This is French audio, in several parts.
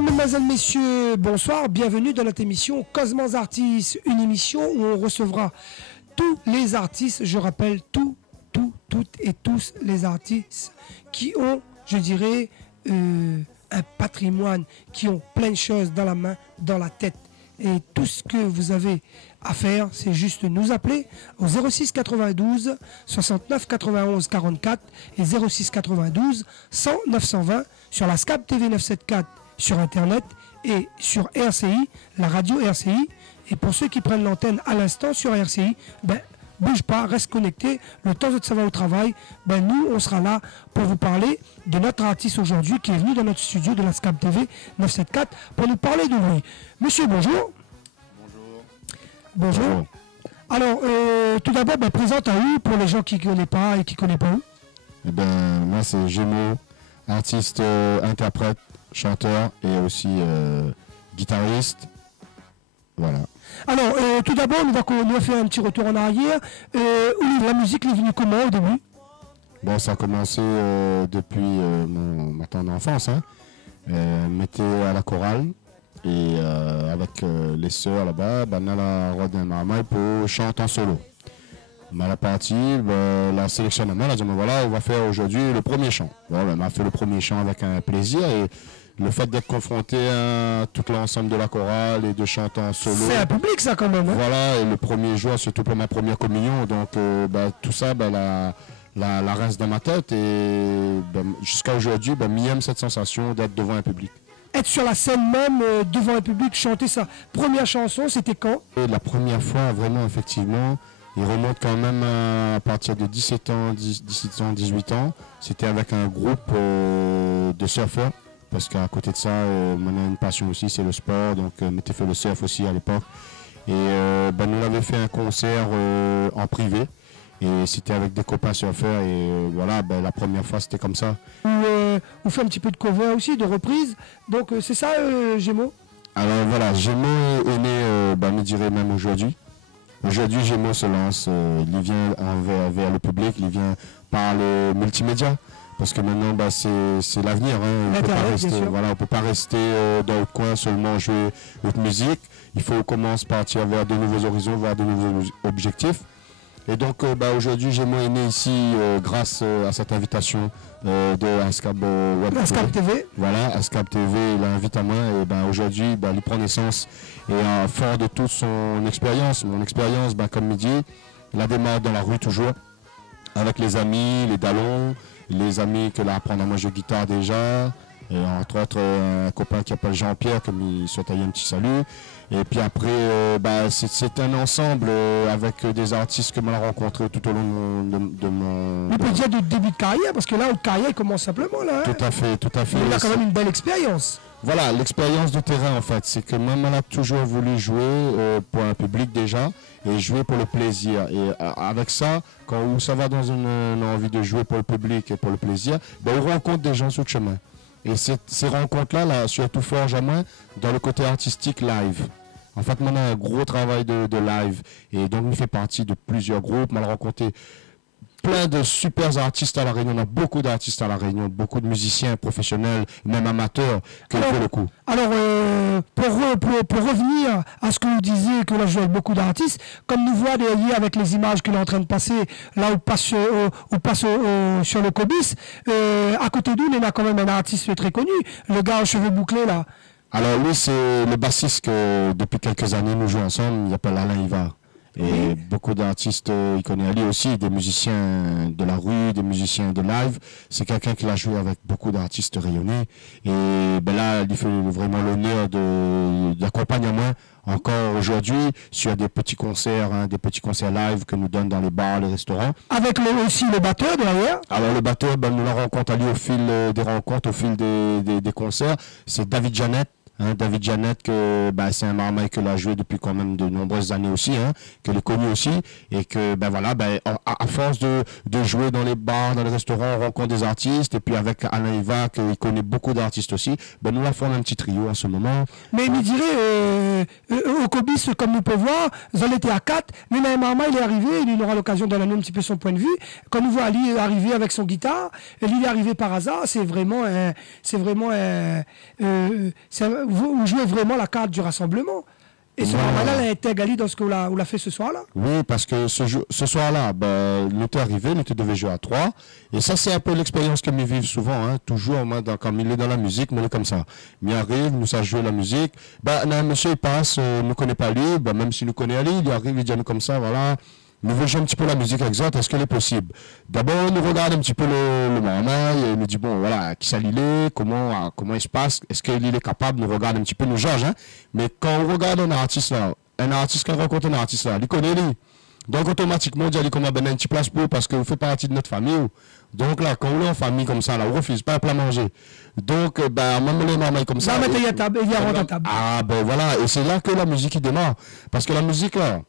Mesdames, Mesdemoiselles, Messieurs, bonsoir, bienvenue dans notre émission Cosmos Artistes, une émission où on recevra tous les artistes, je rappelle toutes et tous les artistes qui ont, je dirais, un patrimoine, qui ont plein de choses dans la main, dans la tête. Et tout ce que vous avez à faire, c'est juste nous appeler au 06 92 69 91 44 et 06 92 100 920 sur la SCAB TV 974 sur Internet et sur RCI, la radio RCI. Et pour ceux qui prennent l'antenne à l'instant sur RCI, ben, bouge pas, reste connecté. Le temps de savoir au travail, ben, nous, on sera là pour vous parler de notre artiste aujourd'hui qui est venu dans notre studio de la SCAB TV 974 pour nous parler de lui. Monsieur, bonjour. Bonjour. Alors, tout d'abord, ben, présente à vous pour les gens qui ne connaissent pas et qui ne connaissent pas vous. Eh ben, moi, c'est Gémeaux, artiste, interprète, chanteur et aussi guitariste. Voilà. Alors, tout d'abord, on va faire un petit retour en arrière. La musique est venue comment au début? Bon, ça a commencé depuis ma tendre enfance. Hein. M'était à la chorale et avec les sœurs là-bas, ben, on a la Rodin Marmaille pour chanter en solo. Mais à la partie, la sélectionnement, elle a dit, voilà, on va faire aujourd'hui le premier chant. Bon, on a fait le premier chant avec un plaisir et le fait d'être confronté à tout l'ensemble de la chorale et de chanter en solo. C'est un public ça quand même. Hein? Voilà, et le premier jour, surtout pour ma première communion, donc tout ça, la reste dans ma tête et jusqu'à aujourd'hui, m'aime cette sensation d'être devant un public. Être sur la scène même, devant un public, chanter sa première chanson, c'était quand? Et la première fois, vraiment, effectivement, il remonte quand même à partir de 17 ans, 18 ans. C'était avec un groupe de surfeurs. Parce qu'à côté de ça, on a une passion aussi, c'est le sport. Donc, on était fait le surf aussi à l'époque. Et nous avons fait un concert en privé. Et c'était avec des copains surfeurs. Et voilà, la première fois, c'était comme ça. Vous faites un petit peu de cover aussi, de reprise. Donc, c'est ça, Gémeaux? Alors voilà, Gémeaux est né, me dirait même aujourd'hui. Aujourd'hui, Gémeaux se lance. Il vient vers le public, il vient par le multimédia. Parce que maintenant, c'est l'avenir. Hein. On ne peut pas rester dans le coin seulement jouer notre musique. Il faut qu'on commence à partir vers de nouveaux horizons, vers de nouveaux objectifs. Et donc, aujourd'hui, Gémeaux est né ici grâce à cette invitation de ASCAB TV. Voilà, ASCAB TV, il l'invite à moi. Et aujourd'hui, il prend naissance. Et fort de toute son expérience, mon expérience, comme il dit, il a démarré dans la rue toujours, avec les amis, les dallons. Les amis que là apprendre à moi je guitare déjà, et entre autres un copain qui s'appelle Jean-Pierre, qui me souhaite un petit salut. Et puis après, c'est un ensemble avec des artistes que j'ai rencontrés tout au long de mon... On peut dire du début de carrière, parce que là, votre carrière commence simplement là. Hein? Tout à fait. Il a quand même une belle expérience. Voilà, l'expérience de terrain en fait, c'est que même elle a toujours voulu jouer pour un public déjà et jouer pour le plaisir. Et avec ça, quand ça va dans une envie de jouer pour le public et pour le plaisir, on rencontre des gens sur le chemin. Et ces rencontres-là, surtout fort jamais dans le côté artistique live. En fait, on a un gros travail de live et donc on fait partie de plusieurs groupes. On a rencontré plein de super artistes à La Réunion. On a beaucoup d'artistes à La Réunion, beaucoup de musiciens professionnels, même amateurs, qui ont fait le coup. Alors, pour revenir à ce que vous disiez, que là je joue avec beaucoup d'artistes, comme nous voit derrière avec les images qu'il est en train de passer, là où passe sur le Cobis, à côté d'eux, il y a quand même un artiste très connu, le gars aux cheveux bouclés là. Alors lui, c'est le bassiste que depuis quelques années nous jouons ensemble, il s'appelle Alain Ivar. Et beaucoup d'artistes, il connaît Ali aussi, des musiciens de la rue, des musiciens de live. C'est quelqu'un qui l'a joué avec beaucoup d'artistes rayonnés. Et là, il fait vraiment l'honneur d'accompagnement encore aujourd'hui sur des petits concerts live que nous donnent dans les bars, les restaurants. Avec aussi le batteur derrière. Alors le batteur, nous le rencontre Ali au fil des rencontres, au fil des concerts. C'est David Jeannette. David Jeannette, c'est un marmaille que l'a joué depuis quand même de nombreuses années aussi, que l'est connu aussi, et que à force de jouer dans les bars, dans les restaurants, on rencontre des artistes, et puis avec Alain Iva, qu'il connaît beaucoup d'artistes aussi, nous la formons un petit trio en ce moment. Mais il me dirait, au Cobis, comme nous pouvons voir, ils étaient à 4, mais Maïmama, il est arrivé, il aura l'occasion de donner un petit peu son point de vue. Quand nous voit Ali arriver avec son guitare, lui il est arrivé par hasard, vous jouez vraiment la carte du rassemblement. Et ce moment-là, elle a été égalée dans ce qu'on l'a fait ce soir-là. Oui, parce que ce soir-là, ben, nous était arrivé, nous devait jouer à 3. Et ça, c'est un peu l'expérience que nous vivons souvent. Hein. Toujours, moi, quand il est dans la musique, nous est comme ça. Il arrive, nous savons jouer la musique. Ben, un monsieur, il passe, ne connaît pas lui. Ben, même s'il nous connaît lui, il arrive, il dit à nous comme ça, voilà. Nous voulons jouer un petit peu la musique exacte, est-ce qu'elle est possible? D'abord, nous regarde un petit peu le Mohamed et nous dit, bon, voilà, qui ça il est, comment il se passe, est-ce qu'il est capable, nous regarde un petit peu, nous juge, hein? Mais quand on regarde un artiste là, quand on rencontre un artiste là, il connaît lui. Donc, automatiquement, on dit, allez, comment ben, une petite place pour, parce que vous faites partie de notre famille. Donc, là, quand on est en famille comme ça, là, on refuse pas un plat manger. Donc, ben, même les mamans comme ça. Il y a table. Ah, ben voilà, et c'est là que la musique, il démarre. Parce que la musique, là,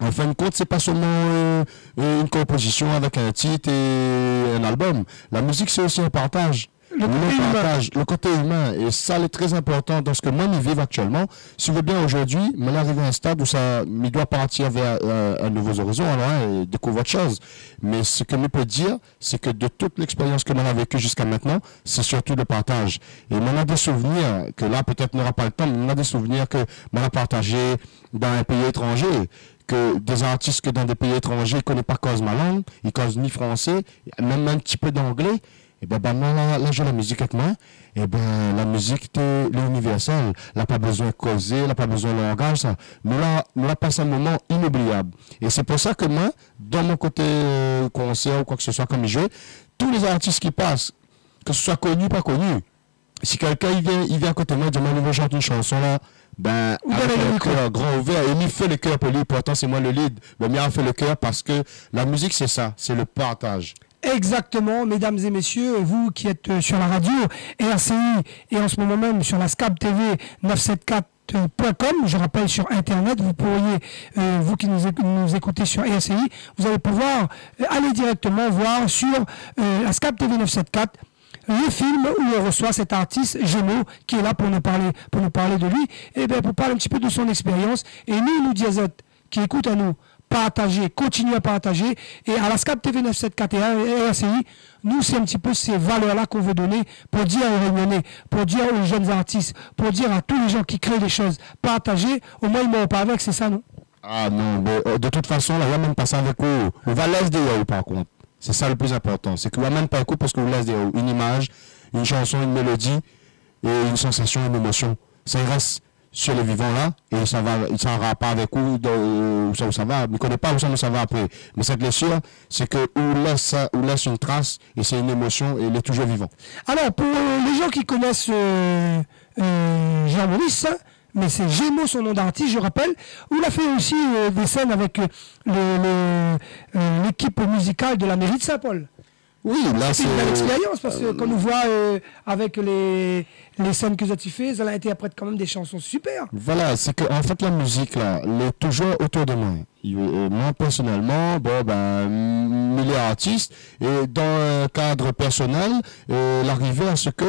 en fin de compte, c'est pas seulement une composition avec un titre et un album. La musique, c'est aussi un partage. Le côté humain. Et ça, c'est très important dans ce que moi, je vis actuellement. Si vous voulez bien, aujourd'hui, je arrive à un stade où ça, je dois partir vers un nouveau horizon et découvrir autre chose. Mais ce que je peux dire, c'est que de toute l'expérience que l'on a vécue jusqu'à maintenant, c'est surtout le partage. Et on a des souvenirs que là, peut-être, n'aura pas le temps, mais on a des souvenirs que l'on a partagé dans un pays étranger. Que des artistes que dans des pays étrangers ne connaissent pas cause ma langue, ils ne causent ni français, même un petit peu d'anglais, et ben là j'ai la musique avec moi, et ben la musique est universelle, elle n'a pas besoin de causer, elle n'a pas besoin de langage, ça. Nous là passé un moment inoubliable. Et c'est pour ça que moi, dans mon côté concert ou quoi que ce soit comme jeu, tous les artistes qui passent, que ce soit connu ou pas connu, si quelqu'un il vient à côté de moi et dit moi je veux chanter une chanson là, ben, avec le cœur grand ouvert, et il fait le cœur pour lui, pourtant c'est moi le lead, mais il a fait le cœur parce que la musique c'est ça, c'est le partage. Exactement, mesdames et messieurs, vous qui êtes sur la radio RCI et en ce moment même sur la SCAB TV 974.com, je rappelle sur internet, vous pourriez, vous qui nous écoutez sur RCI, vous allez pouvoir aller directement voir sur la SCAB TV 974 le film où on reçoit cet artiste Gémeaux qui est là pour nous parler de lui, et bien pour parler un petit peu de son expérience. Et nous diazotes qui écoutent à nous, partager, continuer à partager. Et à la SCAB TV 974 et RCI, nous, c'est un petit peu ces valeurs-là qu'on veut donner pour dire aux Réunionnais, pour dire aux jeunes artistes, pour dire à tous les gens qui créent des choses, partager, au moins ils ne m'ont pas avec, c'est ça, non? Ah non, mais, de toute façon, là, il va même passer avec eux. On va laisser des par contre. C'est ça le plus important. C'est que vous même pas un coup parce que vous laissez une image, une chanson, une mélodie et une sensation, une émotion. Ça reste sur les vivants là et ça va, il s'en va pas avec où ça va. Ne connaît pas où ça va après. Mais cette blessure, c'est que où laisse une trace et c'est une émotion et il est toujours vivant. Alors pour les gens qui connaissent Jean-Maurice, mais c'est Gémeaux son nom d'artiste, je rappelle, où il a fait aussi des scènes avec l'équipe musicale de la mairie de Saint-Paul. Oui, là c'est une belle expérience parce que quand on voit avec les scènes que tu fais, ça a été après quand même des chansons super. Voilà, c'est que en fait la musique là, elle est toujours autour de moi. Moi personnellement, il est artiste et dans un cadre personnel, l'arrivée à ce que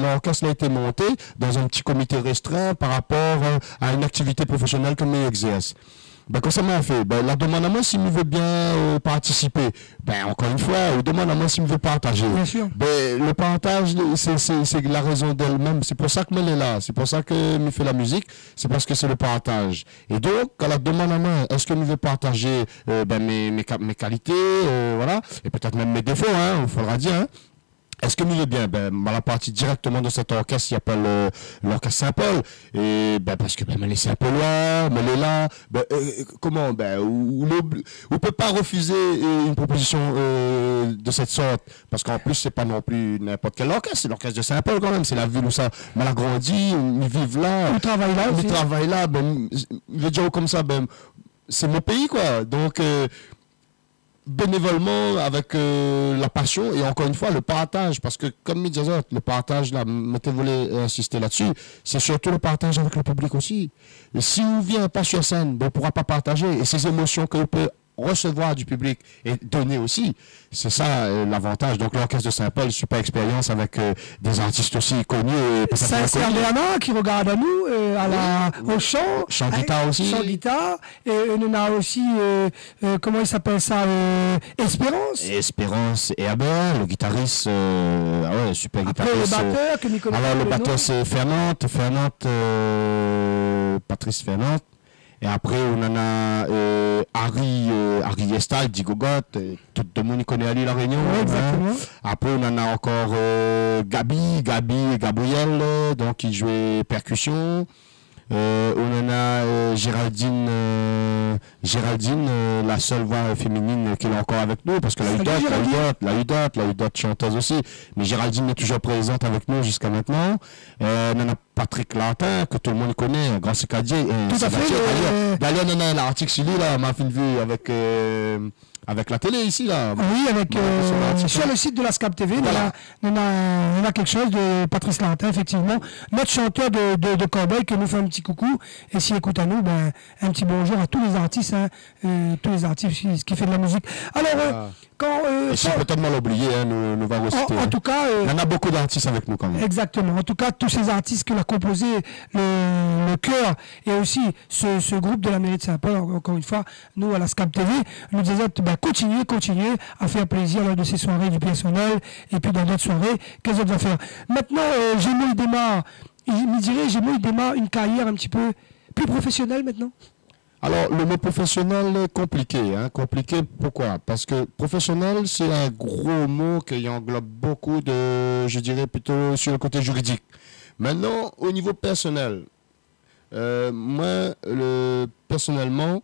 l'orchestre a été monté dans un petit comité restreint par rapport à une activité professionnelle que j'exerce. Ben, quand ça m'a fait, la demande à moi s'il me veut bien participer. Encore une fois, on demande à moi s'il me veut partager. Bien sûr. Le partage, c'est la raison d'elle-même. C'est pour ça que elle est là. C'est pour ça que me fait la musique. C'est parce que c'est le partage. Et donc, quand la demande à moi, est-ce que je veux partager mes qualités, voilà, et peut-être même mes défauts, il faudra dire, hein. Est-ce que nous est bien? La partie directement de cet orchestre qui s'appelle l'orchestre Saint-Paul. Et parce que elle est Saint-Paulois, mais elle est là. Comment? On ne peut pas refuser une proposition de cette sorte. Parce qu'en plus, c'est pas non plus n'importe quel orchestre. C'est l'orchestre de Saint-Paul quand même. C'est la ville où ça mal a grandi. Ils vivent là. Ils travaillent là aussi. Ils travaillent là. Je vais dire comme ça, c'est mon pays, quoi. Donc, bénévolement avec la passion et encore une fois le partage parce que comme il disait le partage là je voulais insister là-dessus, c'est surtout le partage avec le public aussi. Et si on vient pas sur scène, on ne pourra pas partager et ces émotions qu'on peut recevoir du public et donner aussi. C'est ça l'avantage. Donc l'Orchestre de Saint-Paul, super expérience avec des artistes aussi connus. C'est Andréana qui regarde à nous, au chant. Chant guitare aussi. Chant guitare. Et on a aussi, comment il s'appelle ça, Espérance. Espérance et Abel, le guitariste, super guitariste. Après le batteur que Nicolas. Alors le batteur c'est Fernand, Patrice Fernand. Et après, on en a Harry Estal, Digogot, tout le monde connaît Ali La Réunion. Ouais, exactement. Après, on en a encore Gabi et Gabriel, donc qui jouait percussion. On en a Géraldine, la seule voix féminine qui est encore avec nous, parce que la Udotte, chanteuse aussi. Mais Géraldine est toujours présente avec nous jusqu'à maintenant. On en a Patrick Lantin, que tout le monde connaît, un grand cicadier. Tout à fait. D'ailleurs, on a l'article sur lui, là, m'a fait une vue avec la télé ici, là. Oui, sur le site de la SCAP TV, voilà. on a quelque chose de Patrice Lantin, effectivement. Notre chanteur de Corbeil, qui nous fait un petit coucou. Et s'il écoute à nous, un petit bonjour à tous les artistes, tous les artistes qui font de la musique. Alors, et si peut-être mal oublié, nous va reciter. En tout cas, il y en a beaucoup d'artistes avec nous quand même. Exactement. En tout cas, tous ces artistes qui l'ont composé, le chœur et aussi ce groupe de la mairie de Saint-Paul, encore une fois, nous à la SCAP TV, nous disons continuez à faire plaisir lors de ces soirées du personnel et puis dans d'autres soirées, qu'est-ce qu'on va faire. Maintenant, Gémeaux démarre une carrière un petit peu plus professionnelle maintenant. Alors, le mot professionnel est compliqué. Compliqué, pourquoi? Parce que professionnel, c'est un gros mot qui englobe beaucoup je dirais plutôt sur le côté juridique. Maintenant, au niveau personnel, moi, personnellement,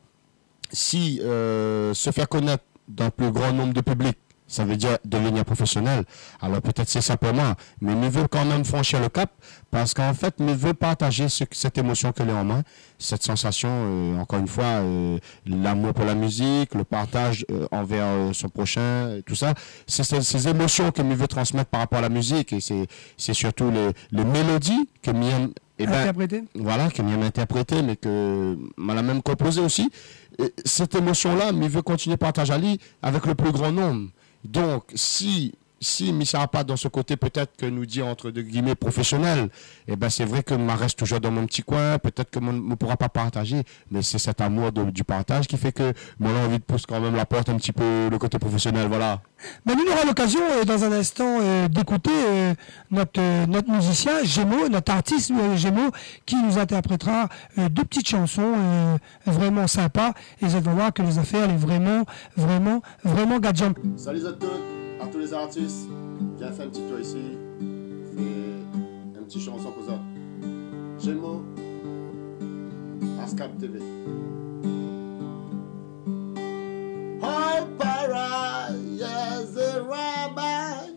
si se faire connaître d'un plus grand nombre de public, ça veut dire devenir professionnel. Alors peut-être c'est ça pour moi, mais je veux quand même franchir le cap parce qu'en fait, je veux partager cette émotion que j'ai en moi, cette sensation, encore une fois, l'amour pour la musique, le partage envers son prochain, tout ça. C'est ces émotions que je veux transmettre par rapport à la musique et c'est surtout les mélodies que voilà, que j'aime interpréter, mais que m'a même composé aussi. Et cette émotion-là, je veux continuer à partager avec le plus grand nombre. Donc, si ne sera pas dans ce côté peut-être que nous dit entre guillemets professionnel, c'est vrai que je reste toujours dans mon petit coin, peut-être que je ne pourra pas partager, mais c'est cet amour du partage qui fait que moi j'ai envie de pousser quand même la porte un petit peu le côté professionnel, voilà. Mais nous aurons l'occasion dans un instant d'écouter notre musicien Gémeaux, notre artiste Gémeaux, qui nous interprétera deux petites chansons vraiment sympas, et vous allez voir que les affaires sont vraiment gadget. Salut à tous les artistes, viens faire un petit tour ici, fais une petite chanson pour ça. Gémeaux, SCAP TV. Oh, para, yes, a rabbi,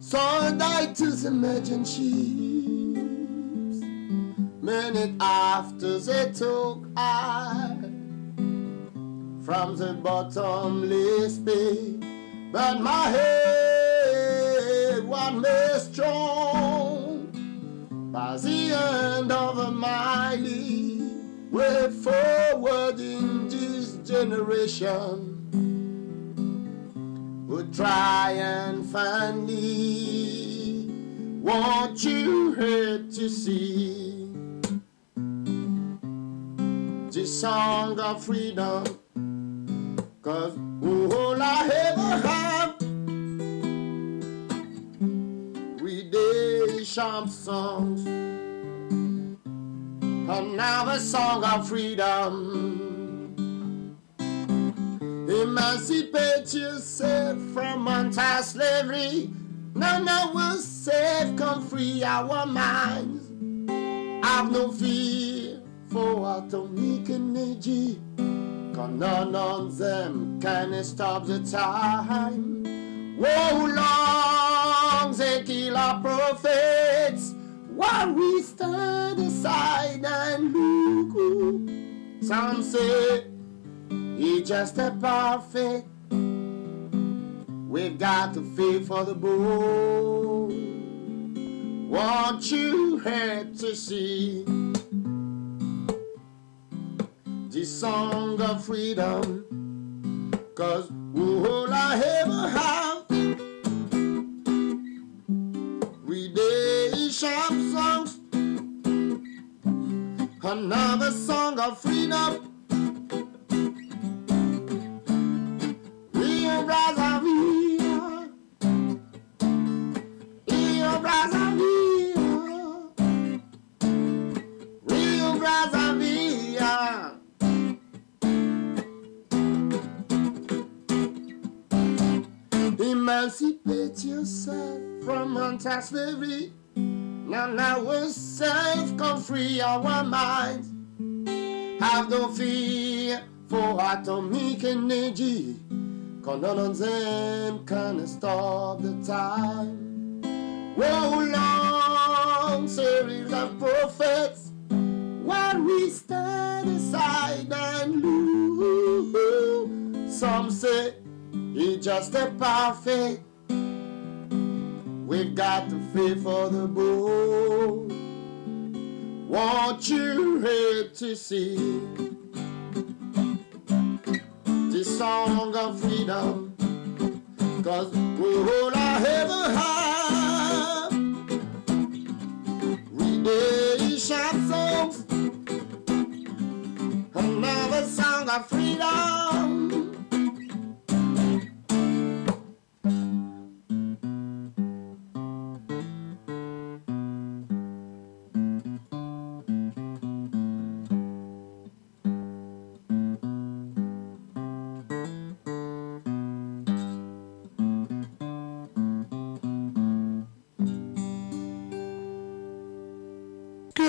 so died to the merchant ships. Minute after they took I from the bottomless pit. But my head was made strong by the end of a mighty way forward in this generation. Would try and find me. Want you here to see this song of freedom? 'Cause all I ever have, redemption songs, another song of freedom. Emancipate yourself from anti-slavery. None of us safe, come free our minds. Have no fear for atomic energy. None of them can stop the time. Whoa, long they kill our prophets while we stand aside and look. Some say he's just a prophet. We've got to fear for the bull. Want you here to see this song of freedom, 'cause all I ever have, redemption songs, another song of freedom. Rio Brazzaville, Rio Brazzaville, Rio Brazzaville. Emancipate yourself from anti-slavery. Now ourselves can free our minds. Have no fear for atomic energy, 'cause none of them can stop the time. Oh, long series of prophets, while we stand aside and look. Some say it's just a parfait. We've got to fight for the bold. Want you here to see this song of freedom, 'cause all I ever have, redemption songs, another song of freedom.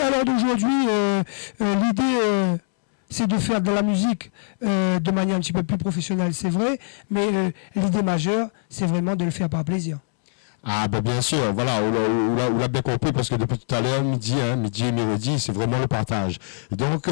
À l'heure d'aujourd'hui, l'idée, c'est de faire de la musique de manière un petit peu plus professionnelle, c'est vrai, mais l'idée majeure, c'est vraiment de le faire par plaisir. Ah ben bien sûr, voilà, on l'a bien compris parce que depuis tout à l'heure, midi et midi, c'est vraiment le partage. Donc,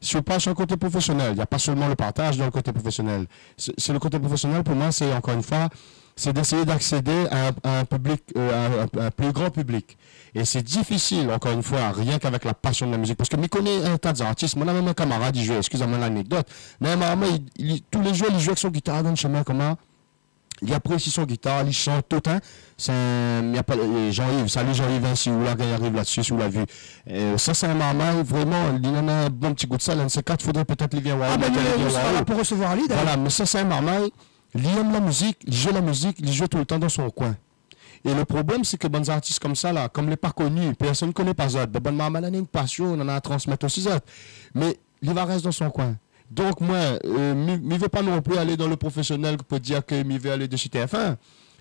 si on passe sur le côté professionnel, il n'y a pas seulement le partage dans le côté professionnel. C'est le côté professionnel, pour moi, c'est encore une fois, c'est d'essayer d'accéder à un public, un plus grand public. Et c'est difficile, encore une fois, rien qu'avec la passion de la musique. Parce que je connais un tas d'artistes, moi, même un camarade, il joue, excusez-moi l'anecdote, tous les jours, il joue avec son guitare dans le chemin, comment il apprécie son guitare, il chante tout, hein. Il y a pas Jean-Yves, salut Jean-Yves Vinci, ou là, il arrive là-dessus, si vous l'avez vu. Ça, c'est un marmaille, vraiment, il en a un bon petit goût de ça, l'un de ces quatre, il faudrait peut-être les viens voir. Ah ben, il sera là pour recevoir Ali, d'ailleurs. Voilà, mais ça, c'est un marmaille, il aime la musique, il joue tout le temps dans son coin. Et le problème, c'est que bons artistes comme ça, là, comme les pas connus, personne ne connaît pas ça. Ben, bonne maman, elle a une passion, on en a à transmettre aussi ça. Mais il va rester dans son coin. Donc, moi, je ne veux pas non plus aller dans le professionnel pour dire que je veux aller de chez TF1.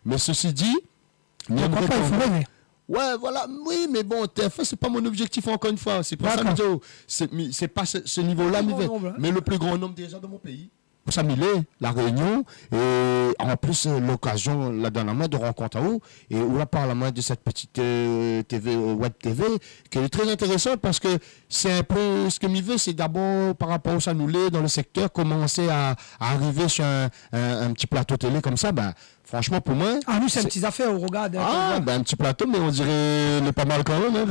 Mais ceci dit, il faut rêver. Ouais, voilà, oui, mais bon, TF1, c'est pas mon objectif encore une fois. C'est pour ça que c'est pas ce niveau-là, mais le plus grand nombre déjà dans mon pays. Samilé, La Réunion, et en plus l'occasion la dernièrement de rencontre à vous, et où là par la main de cette petite TV, web TV, qui est très intéressante parce que c'est un peu ce que m'y veut, c'est d'abord par rapport au Sanoulé dans le secteur, commencer à arriver sur un petit plateau télé comme ça, ben franchement pour moi. Ah nous c'est une petite affaire, on regarde. Ah ben un petit plateau, mais on dirait il est pas mal quand même. Hein,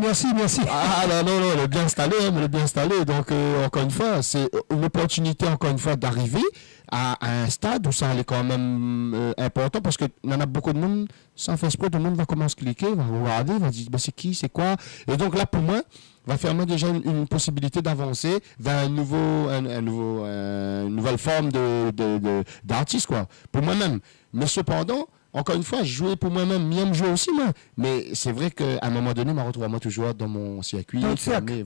merci. Ah non, il est bien installé, donc encore une fois, c'est une opportunité encore une fois d'arriver à un stade où ça est quand même important parce qu'il y en a beaucoup de monde, sans faire exprès, tout le monde va commencer à cliquer, va regarder, va dire c'est qui, c'est quoi. Et donc là pour moi, va faire moi déjà une possibilité d'avancer vers une nouvelle forme d'artiste quoi, pour moi-même. Mais cependant, encore une fois, jouer pour moi-même, me jouer aussi moi. Mais c'est vrai qu'à un moment donné, je me retrouve moi toujours dans mon circuit,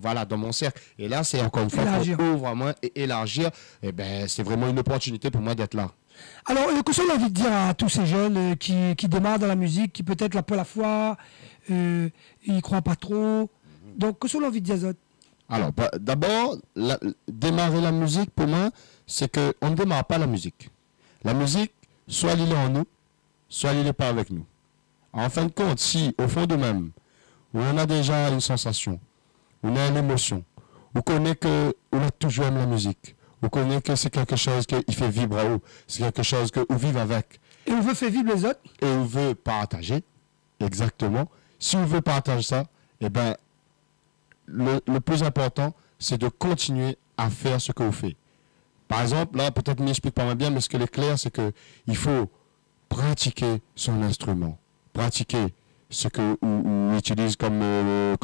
voilà, dans mon cercle. Et là, c'est encore une fois pour ouvrir et élargir. Et ben, c'est vraiment une opportunité pour moi d'être là. Alors, qu'est-ce qu'on a envie de dire à tous ces jeunes qui démarrent dans la musique, qui peut-être peu la foi, ils ne croient pas trop. Donc, qu'est-ce qu'on a envie de dire, Zot? Alors, d'abord, démarrer la musique, pour moi, c'est qu'on ne démarre pas la musique. La musique, soit elle est en nous, soit il n'est pas avec nous. En fin de compte, si au fond de même, où on a déjà une sensation, on a une émotion, on connaît qu'on a toujours aimé la musique, on connaît que c'est quelque chose qui fait vibrer, c'est quelque chose qu'on vive avec. Et on veut faire vivre les autres. Et on veut partager, exactement. Si on veut partager ça, eh ben, le plus important, c'est de continuer à faire ce que vous faites. Par exemple, là, peut-être je m'explique pas bien, mais ce qui est clair, c'est qu'il faut pratiquer son instrument, pratiquer ce que on utilise comme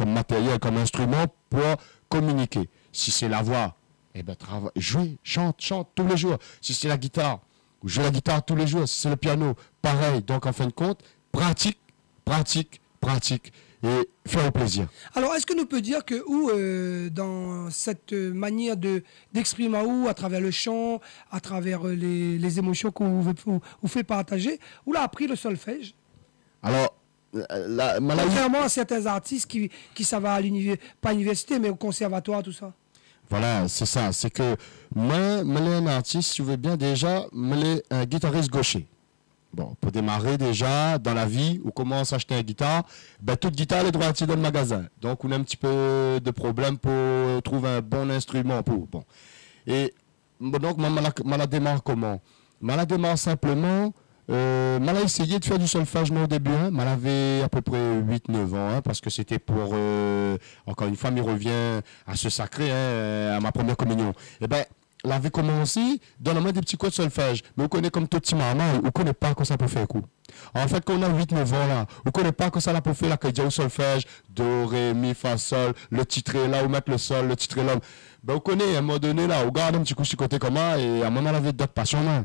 matériel, comme instrument pour communiquer. Si c'est la voix, eh ben, jouez, chante tous les jours. Si c'est la guitare, jouez la guitare tous les jours. Si c'est le piano, pareil. Donc, en fin de compte, pratique et faire plaisir. Alors, est-ce que nous peut dire que dans cette manière d'exprimer à travers le chant, à travers les émotions qu'on vous fait partager, où l'a appris le solfège? Alors, contrairement à certains artistes qui ça va à pas à l'université, mais au conservatoire, tout ça. Voilà, c'est ça. C'est que moi, je suis un artiste, si tu veux bien, déjà, je suis un guitariste gaucher. Bon, pour démarrer déjà, dans la vie, on commence à acheter une guitare, ben, toute guitare est droitier dans le magasin. Donc, on a un petit peu de problème pour trouver un bon instrument pour. Bon. Et donc, je la démarre comment? Je la démarre simplement. J'ai essayé de faire du solfège au début, hein. J'avais à peu près 8-9 ans, hein, parce que c'était pour, encore une fois, il revient à ce sacré, hein, à ma première communion. Et ben, j'avais commencé dans la main des petits cours de solfège, mais on connaît comme tout petit maman, on ne connaît pas que ça peut faire coup. En fait, quand on a 8-9 ans là, on ne connaît pas que ça peut faire la qu'il y a au solfège, do, ré, mi, fa, sol, le titre est là, où mettre le sol, le titre est là. Ben, on connaît à un moment donné là, on garde un petit coup sur côté comment, et à un moment, on avait d'autres passions là.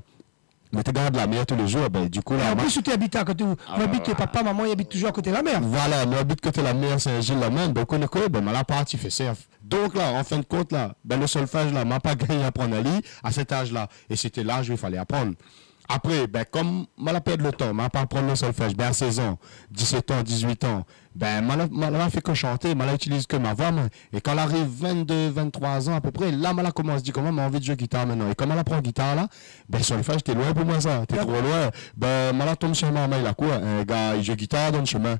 Mais tu regardes la mer tous les jours, ben, du coup là. Et en plus, tu habites à côté où habite papa, maman, ils habitent toujours à côté de la mer. Voilà, nous habitons côté de la mer, Saint-Gilles-la-Même, donc on est quoi, ben, la partie fait ça. Donc là, en fin de compte, là, ben, le solfège là, m'a pas gagné à apprendre à lire à cet âge-là. Et c'était l'âge où il fallait apprendre. Après, ben, comme je la perdu le temps, je pas apprendre le solfège, ben, à 16 ans, 17 ans, 18 ans, ben, je fait que chanter, je n'utilise que ma voix. Et quand elle arrive 22, 23 ans à peu près, là, je commence à dire comment j'ai envie de jouer guitare maintenant. Et comme elle apprend guitare là, ben, solfège, t'es loin pour moi ça, t'es trop loin. Ben, je tombe sur moi, il a quoi? Un gars, il joue guitare dans le chemin.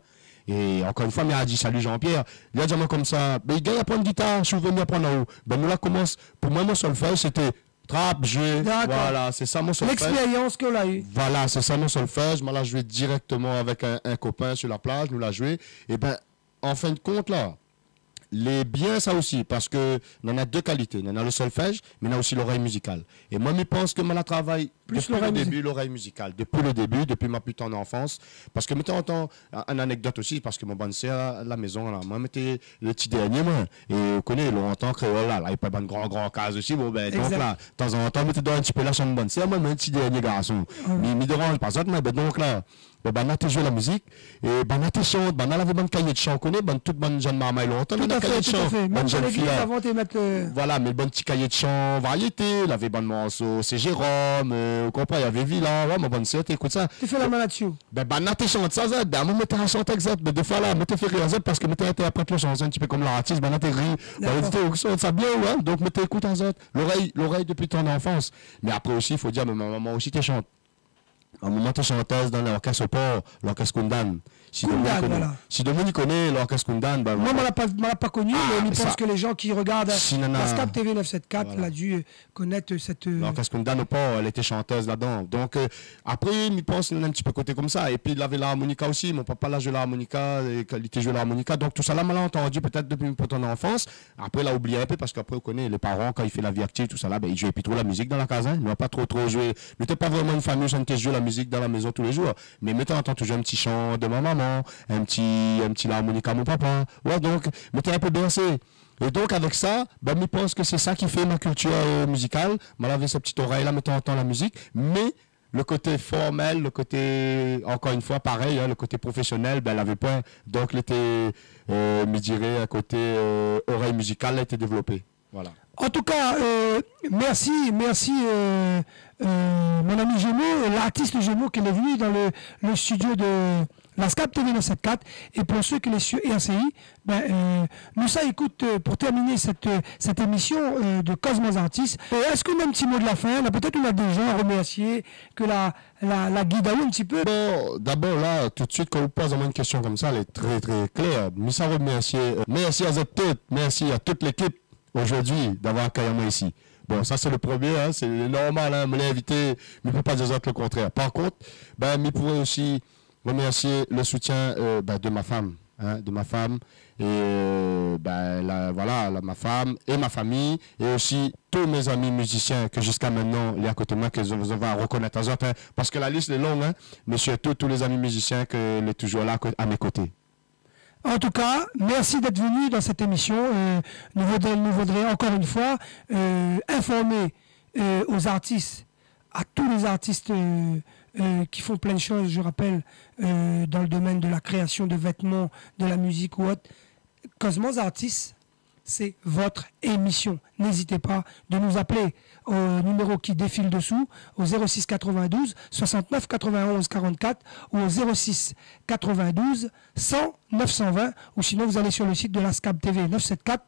Et encore une fois, il a dit salut Jean-Pierre. Il a dit moi comme ça, ben, il gagne à apprendre guitare, je suis venu apprendre en haut. Ben, nous là commence, pour moi, mon solfège, c'était trap, jeu, voilà, c'est ça mon solfège. L'expérience qu'on a eue. Voilà, c'est ça mon solfège. Je l'ai joué directement avec un copain sur la plage, nous l'a joué. Et ben, en fin de compte, là, les biens, ça aussi, parce que on en a deux qualités. On a le solfège, mais on a aussi l'oreille musicale. Et moi, je pense que je la travaille depuis le début, l'oreille musicale. Depuis le début, depuis ma plus tendre enfance. Parce que, de temps en temps, une anecdote aussi, parce que mon bonne sœur à la maison, là, moi, j'étais le petit dernier, moi. Et on connaît longtemps créole, là, il n'y a pas de grand case aussi. Bon, ben, donc là, de temps en temps, j'étais dans un petit peu la chambre de bonne sœur, moi, un petit dernier garçon. Mais il me dérange pas ça, mais donc là, ben, on a joué la musique, et ben, on a chanté, ben, on avait un cahier de chant, on connaît, ben, toute bonne jeune maman, longtemps, tout à fait. Même jeune fille. Avant de mettre le... Voilà, mais le bon petit cahier de chant, variété, il avait bon morceau, c'est Jérôme, on comprend, il y avait Villa, ouais, mon bonne sœur, t'écoutes ça. Tu fais la main là-dessus. Ben, on a chanté ça, ben, moi, je me chanté exact, mais des fois, là, je fait rire, parce que je interprète le chanson un petit peu comme l'artiste, ben, on a ri, ben, ça bien, ouais, donc, je écoute en l'oreille depuis ton enfance. Mais après aussi, il faut dire, mais ma maman aussi, t'es chante. À un moment, tu es chanteuse dans l'orchestre au port, l'orchestre Kundan. Si Dominique connaît l'orchestre Kundan, ben, moi, je ne l'ai pas connu, mais je pense que les gens qui regardent la SCAP TV 974 voilà. L'ont dû connaître cette... L'orchestre Kundan au port, elle était chanteuse là-dedans. Donc, après, je pense qu'il y a un petit peu côté comme ça. Et puis, il avait l'harmonica aussi. Mon papa l'a joué l'harmonica, il était joué l'harmonica. Donc, tout ça, là, je l'ai entendu peut-être depuis ton enfance. Après, il a oublié un peu parce qu'après, on connaît les parents, quand il fait la vie active, tout ça là, ben, il jouait plus trop la musique dans la casa. Il n'a pas trop joué. Il n'était pas vraiment une famille, on était joué la musique dans la maison tous les jours. Mais maintenant, on entend toujours un petit chant de ma maman, un petit harmonica à mon papa. Ouais, donc, j'étais un peu bercé. Et donc, avec ça, ben, je pense que c'est ça qui fait ma culture musicale. Moi, j'avais cette petite oreille là, mettant entend la musique. Mais le côté formel, le côté, encore une fois, pareil, hein, le côté professionnel, ben, elle n'avait pas. Donc, il était, me dirais, un côté oreille musicale a été développé. Voilà. En tout cas, merci mon ami Gémeaux, l'artiste Gémeaux qui est venu dans le studio de la SCAP TV 974. Et pour ceux qui les suivent RCI, nous ça écoute pour terminer cette émission de Cosmos Artistes. Est-ce qu'on a un petit mot de la fin? Là, peut-être on a des gens à remercier que la guide un petit peu. Bon, d'abord là, tout de suite, quand vous posez une question comme ça, elle est très très claire. Mais ça remercier. Merci à vous toutes, merci à toute l'équipe aujourd'hui d'avoir accueilli moi ici. Bon, ça c'est le premier, hein, c'est normal, hein, me l'inviter, mais je ne peux pas dire le contraire. Par contre, je pourrais aussi remercier le soutien de ma femme. hein, de ma femme. Et ma femme et ma famille, et aussi tous mes amis musiciens que jusqu'à maintenant, il y a à côté de moi, que je vous va reconnaître aux autres, hein, parce que la liste est longue, hein, mais surtout tous les amis musiciens qui sont toujours là à mes côtés. En tout cas, merci d'être venu dans cette émission. Nous voudrions encore une fois informer aux artistes, à tous les artistes qui font plein de choses, je rappelle, dans le domaine de la création de vêtements, de la musique ou autre. Cosmos Artistes, c'est votre émission. N'hésitez pas de nous appeler au numéro qui défile dessous, au 06 92 69 91 44 ou au 06 92 100 920, ou sinon vous allez sur le site de l'ASCAB TV 974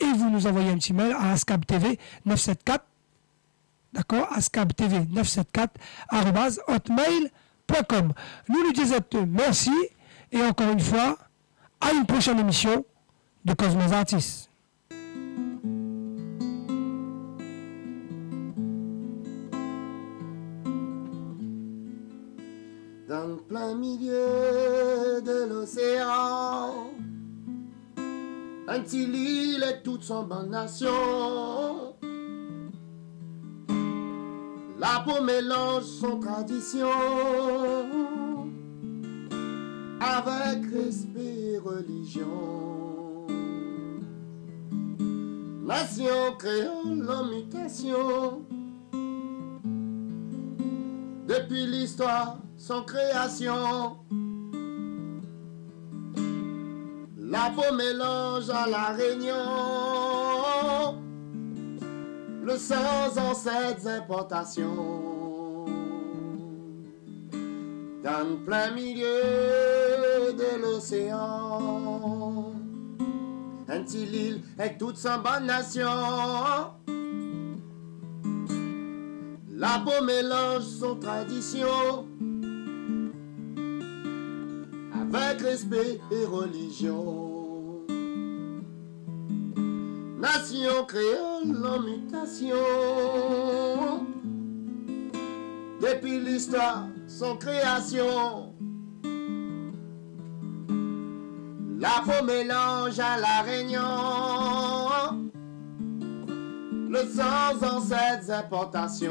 et vous nous envoyez un petit mail à ASCAB TV 974, d'accord, ASCAB TV 974 @hotmail.com. Nous disons merci et encore une fois, à une prochaine émission de Cosmos Artistes. Dans le plein milieu de l'océan, un petit île et toute son bonne nation. La peau mélange son tradition avec respect et religion. Nation créole en mutation, depuis l'histoire sans création. La peau mélange à la Réunion, le sans ancêtres importations. Dans le plein milieu de l'océan, un petit île avec toute sa bonne nation. La peau mélange son tradition avec respect et religion. Nation créole en mutation, depuis l'histoire sans création. La peau mélange à la Réunion, le sans ancêtres importations.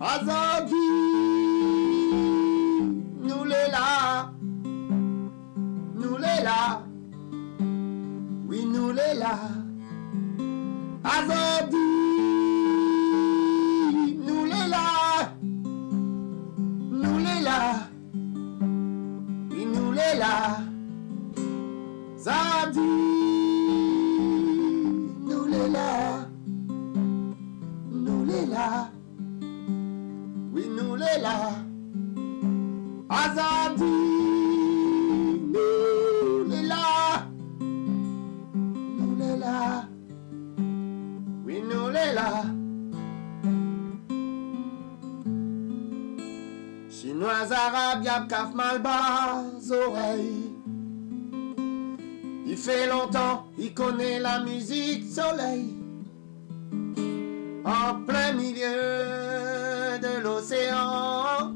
Azadi, nous les là, nous les là, oui nous les là. Azadi, nous les là, nous les là, oui nous les là. Zadi, nous les là, nous les là, oui nous les là. Azadi, nous les là, nous les là, oui nous les là. Chinois, arabes, yab, kaf, malbas, oreilles. Il fait longtemps, il connaît la musique soleil. En plein milieu de l'océan,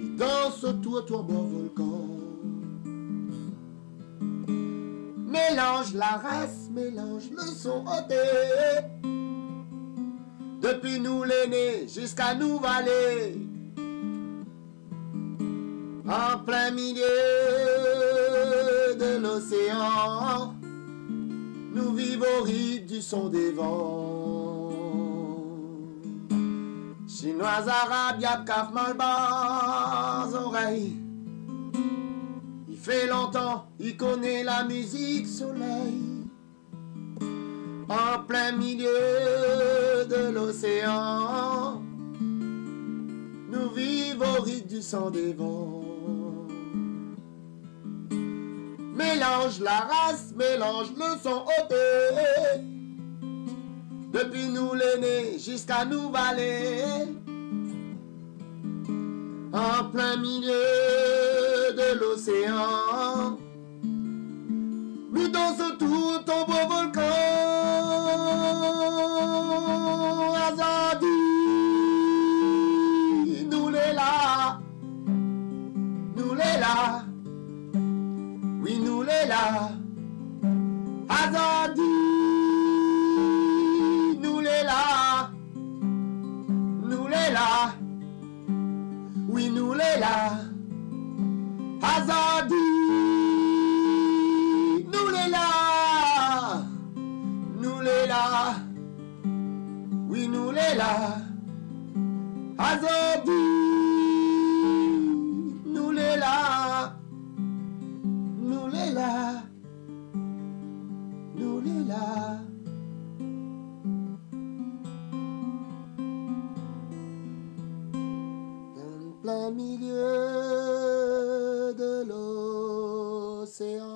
il danse autour d'un volcan. Mélange la race, mélange le son odé. Depuis nous l'aîné jusqu'à nous vallée. En plein milieu de l'océan, nous vivons au rythme du son des vents. Chinois, arabes, yab, kaf, malbas, oreilles. Il fait longtemps, il connaît la musique soleil. En plein milieu de l'océan, nous vivons au rythme du son des vents. Mélange la race, mélange le son odé. Depuis nous l'aîné jusqu'à nous vallée. En plein milieu de l'océan, nous dansons tout au beau volcan. Azadi, nous les là, là. Azadi, nous les là. Nous les là. Oui, nous les là. Azadi, nous les là. Nous les là. Oui, nous les là. Azadi, nous les là. Nous les là. Nous les là. En plein milieu de l'océan,